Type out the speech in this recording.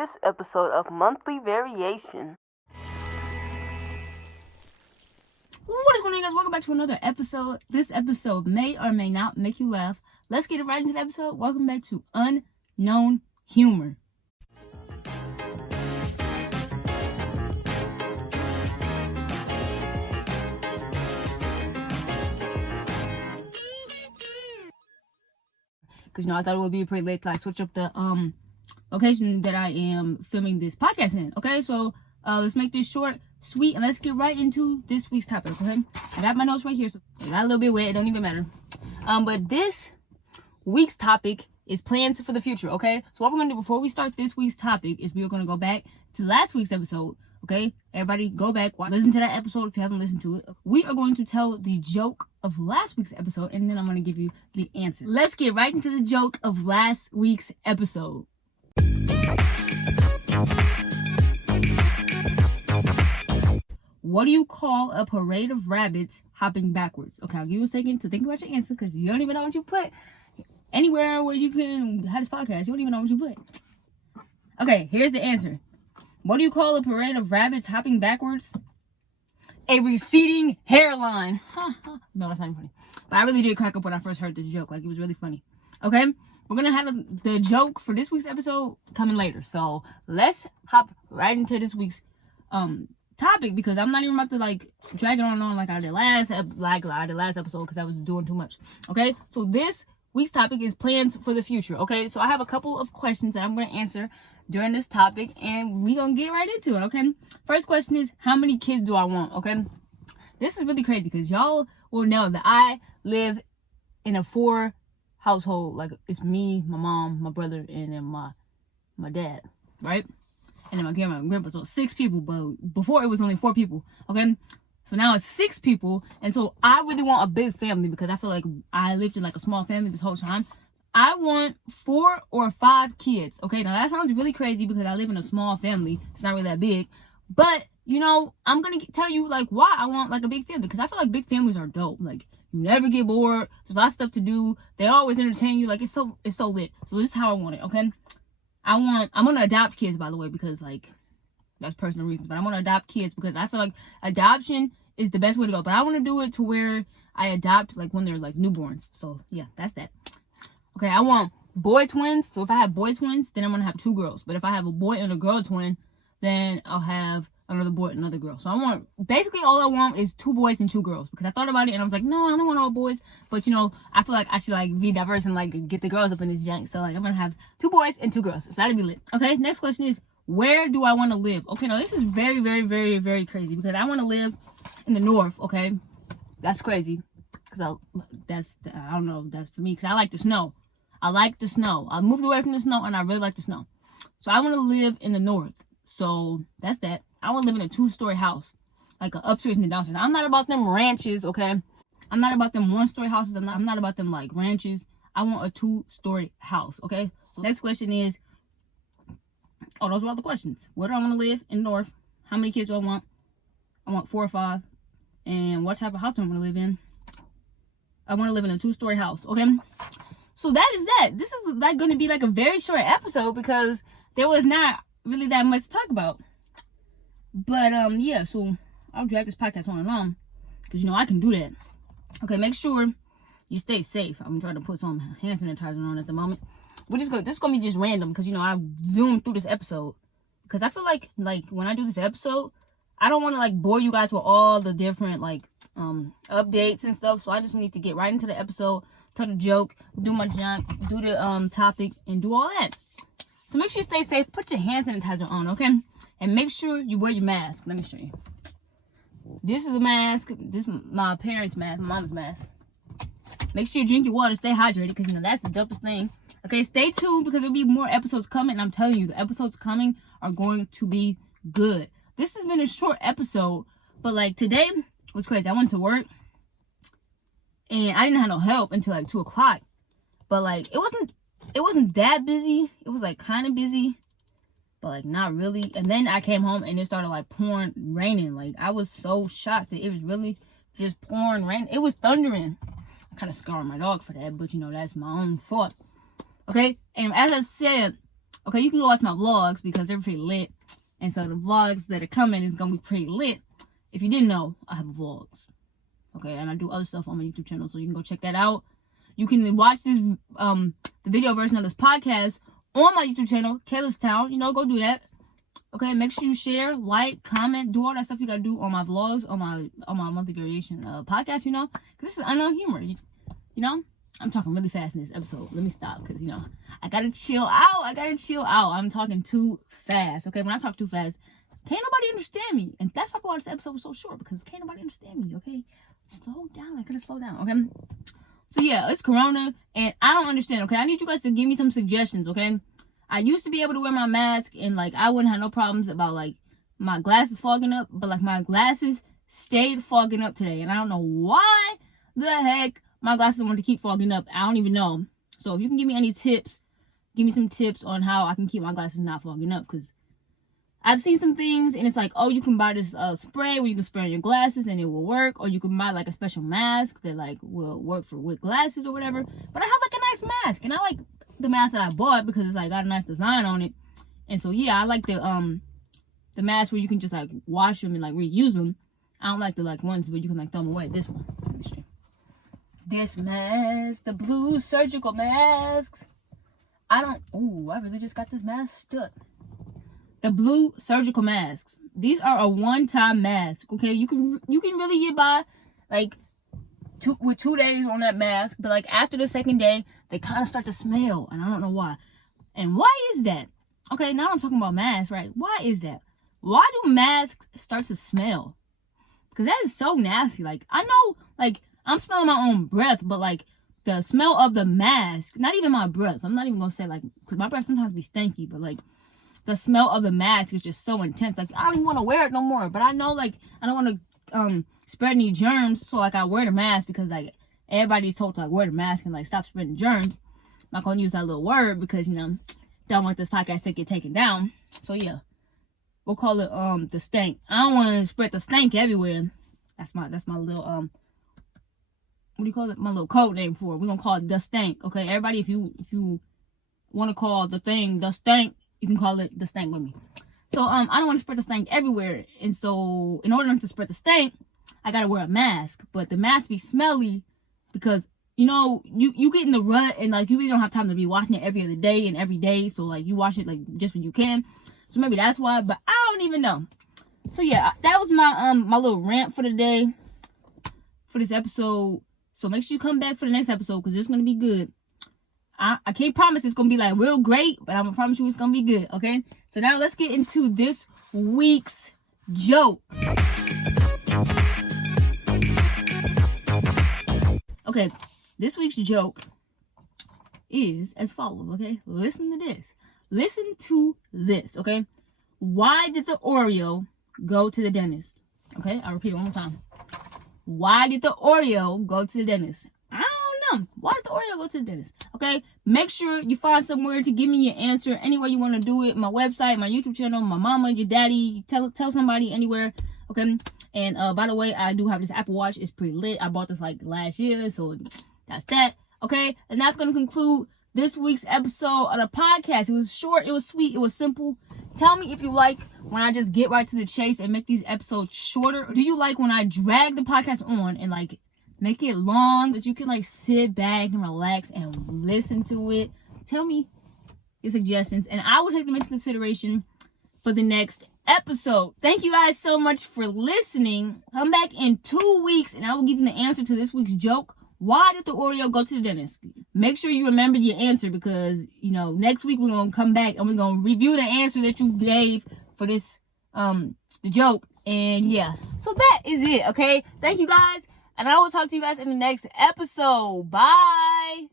this episode of Monthly Variation. What is going on, guys? Welcome back to another episode. This episode may or may not make you laugh. Let's get right into the episode. Welcome back to Unknown Humor. Because, I thought it would be pretty late till I switch up the location that I am filming this podcast in. Okay, so let's make this short, sweet, and let's get right into this week's topic. Okay, I got my notes right here, so I got a little bit wet. It don't even matter. But this week's topic is plans for the future. Okay, so what we're gonna do before we start this week's topic is we're gonna go back to last week's episode. Okay, everybody go back, listen to that episode if you haven't listened to it. We are going to tell the joke of last week's episode, and then I'm going to give you the answer. Let's get right into the joke of last week's episode. What do you call a parade of rabbits hopping backwards? Okay, I'll give you a second to think about your answer, because you don't even know what you put anywhere where you can have this podcast. You don't even know what you put. Okay, here's the answer. What do you call a parade of rabbits hopping backwards? A receding hairline. No, that's not even funny. But I really did crack up when I first heard the joke. Like, it was really funny. Okay? We're going to have the joke for this week's episode coming later. So, let's hop right into this week's topic, because I'm not even about to, drag it on like I did last episode, because I was doing too much. Okay? So, this week's topic is plans for the future. Okay? So, I have a couple of questions that I'm going to answer during this topic, and we're gonna get right into it. Okay, first question is, how many kids do I want? Okay, this is really crazy because y'all will know that I live in a 4 household. Like, it's me, my mom, my brother, and then my dad, right? And then my grandma and grandpa. So 6 people, but before it was only 4 people. Okay, so now it's 6 people, and so I really want a big family because I feel like I lived in a small family this whole time. I want 4 or 5 kids. Okay, now that sounds really crazy because I live in a small family. It's not really that big. But, I'm going to tell you, why I want, a big family. Because I feel like big families are dope. Like, you never get bored. There's a lot of stuff to do. They always entertain you. Like, it's so lit. So, this is how I want it, okay? I'm going to adopt kids, by the way, because, that's personal reasons. But I want to adopt kids because I feel like adoption is the best way to go. But I want to do it to where I adopt, when they're, newborns. So, yeah, that's that. Okay, I want boy twins. So if I have boy twins, then I'm going to have 2 girls. But if I have a boy and a girl twin, then I'll have another boy and another girl. So basically all I want is 2 boys and 2 girls. Because I thought about it and I was like, no, I don't want all boys. But, I feel like I should, be diverse and, get the girls up in this jank. So, I'm going to have 2 boys and 2 girls. So that'll be lit. Okay, next question is, where do I want to live? Okay, now this is very, very, very, very crazy. Because I want to live in the north, okay? That's crazy. Because I don't know, that's for me. Because I like the snow. I moved away from the snow, and I really like the snow. So I want to live in the north. So that's that. I want to live in a 2-story house, like an upstairs and a downstairs. I'm not about them ranches, okay? I'm not about them 1-story houses. I'm not about them ranches. I want a 2-story house, okay? So next question is, those were all the questions. Where do I want to live in the north? How many kids do I want? I want 4 or 5. And what type of house do I want to live in? I want to live in a 2-story house, okay? So that is that. This is going to be a very short episode because there was not really that much to talk about. But yeah, so I'll drag this podcast on and on because I can do that. Okay, make sure you stay safe. I'm trying to put some hand sanitizer on at the moment. This is gonna be just random because I zoomed through this episode because I feel like when I do this episode, I don't want to bore you guys with all the different updates and stuff. So I just need to get right into the episode. Tell the joke, do my junk, do the topic, and do all that. So make sure you stay safe. Put your hand sanitizer on, okay? And make sure you wear your mask. Let me show you. This is a mask. This is my parents' mask, my mama's mask. Make sure you drink your water. Stay hydrated because, that's the dopest thing. Okay, stay tuned because there'll be more episodes coming. And I'm telling you, the episodes coming are going to be good. This has been a short episode, but, today was crazy. I went to work. And I didn't have no help until 2 o'clock. But it wasn't that busy. It was kind of busy. But not really. And then I came home and it started pouring, raining. I was so shocked that it was really just pouring rain. It was thundering. I kind of scarred my dog for that. But that's my own fault. Okay. And as I said, Okay, you can go watch my vlogs because they're pretty lit. And so the vlogs that are coming is going to be pretty lit. If you didn't know, I have vlogs. Okay, and I do other stuff on my YouTube channel, so you can go check that out. You can watch this, the video version of this podcast on my YouTube channel, Kayla's Town. You know, go do that. Okay, make sure you share, like, comment, do all that stuff you gotta do on my vlogs, on my monthly variation podcast. You know, because this is unknown humor. You know, I'm talking really fast in this episode. Let me stop, because you know I gotta chill out. I'm talking too fast. Okay, when I talk too fast, can't nobody understand me, and that's probably why this episode was so short, because can't nobody understand me. Okay, slow down. I gotta slow down. Okay. So yeah, it's Corona, and I don't understand. Okay, I need you guys to give me some suggestions. Okay. I used to be able to wear my mask and like I wouldn't have no problems about like my glasses fogging up, but like my glasses stayed fogging up today, and I don't know why the heck my glasses want to keep fogging up. I don't even know. So if you can give me any tips, give me some tips on how I can keep my glasses not fogging up, because I've seen some things and it's like, oh, you can buy this spray where you can spray on your glasses and it will work, or you can buy like a special mask that like will work for with glasses or whatever. But I have like a nice mask, and I like the mask that I bought because it's like got a nice design on it. And so yeah, I like the mask where you can just like wash them and like reuse them. I don't like the like ones where you can like throw them away. This one, let me show you. This mask, the blue surgical masks. I really just got this mask stuck. The blue surgical masks. These are a one-time mask. Okay, you can really get by like 2 days on that mask, but like after the second day, they kind of start to smell, and I don't know why. And why is that? Okay, now I'm talking about masks, right? Why is that? Why do masks start to smell? Because that is so nasty. Like, I know, like, I'm smelling my own breath, but like the smell of the mask, not even my breath. I'm not even gonna say like, because my breath sometimes be stinky, but like the smell of the mask is just so intense. Like, I don't even want to wear it no more. But I know, like, I don't want to spread any germs, so like I wear the mask because like everybody's told to like wear the mask and like stop spreading germs. I'm not gonna use that little word because, you know, don't want this podcast to get taken down. So yeah, we'll call it the stank. I don't want to spread the stank everywhere. That's my little what do you call it? My little code name for it. We're gonna call it the stank. Okay, everybody, if you want to call the thing the stank, you can call it the stank with me. So I don't want to spread the stank everywhere, and so in order not to spread the stank, I gotta wear a mask. But the mask be smelly because, you know, you get in the rut and like you really don't have time to be washing it every other day and every day. So like you wash it like just when you can. So maybe that's why, but I don't even know. So yeah, that was my my little rant for the day, for this episode. So make sure you come back for the next episode because it's gonna be good. I can't promise it's gonna be like real great, but I'm gonna promise you it's gonna be good. Okay. So now let's get into this week's joke. Okay, this week's joke is as follows, okay? Listen to this, okay? Why did the Oreo go to the dentist? Okay, I'll repeat it one more time. Why did the Oreo go to the dentist? I don't know. Why did the Oreo go to the dentist? Okay, make sure you find somewhere to give me your answer. Anywhere you want to do it. My website, my YouTube channel, my mama, your daddy. Tell somebody anywhere, okay? And by the way, I do have this Apple Watch. It's pretty lit. I bought this like last year, so that's that. Okay, and that's gonna conclude this week's episode of the podcast. It was short, it was sweet, it was simple. Tell me if you like when I just get right to the chase and make these episodes shorter. Or do you like when I drag the podcast on and like make it long that you can like sit back and relax and listen to it? Tell me your suggestions, and I will take them into consideration for the next episode. Thank you guys so much for listening. Come back in 2 weeks and I will give you the answer to this week's joke. Why did the Oreo go to the dentist? Make sure you remember your answer because, you know, next week we're going to come back and we're going to review the answer that you gave for this, the joke. And yeah, so that is it. Okay. Thank you guys. And I will talk to you guys in the next episode. Bye.